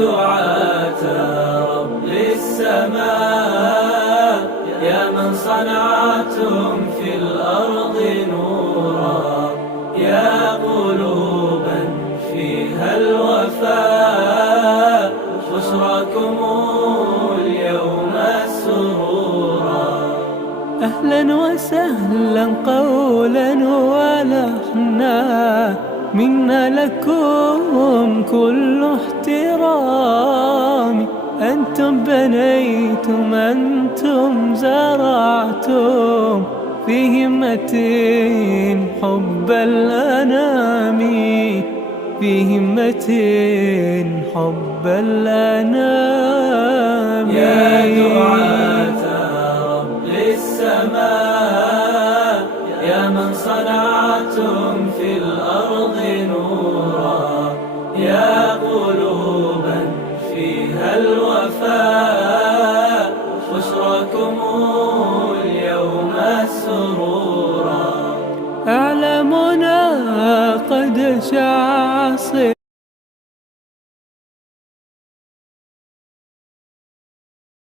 دعاة رب السماء، يا من صنعتم في الأرض نورا، يا قلوبا فيها الوفاء، بشراكم اليوم السرورا. أهلا وسهلا قولا ولحنا، منا لكم كل احترام. أنتم بنيتم، أنتم زرعتم في همة حب الأنام، في همة حب الأنام. يا دعاة رب السماء، يا من صنعتم في الأرض نورا، يا قلوبا فيها الوفاء، بشراكم اليوم السرورا. أعلامنا قد شع صيت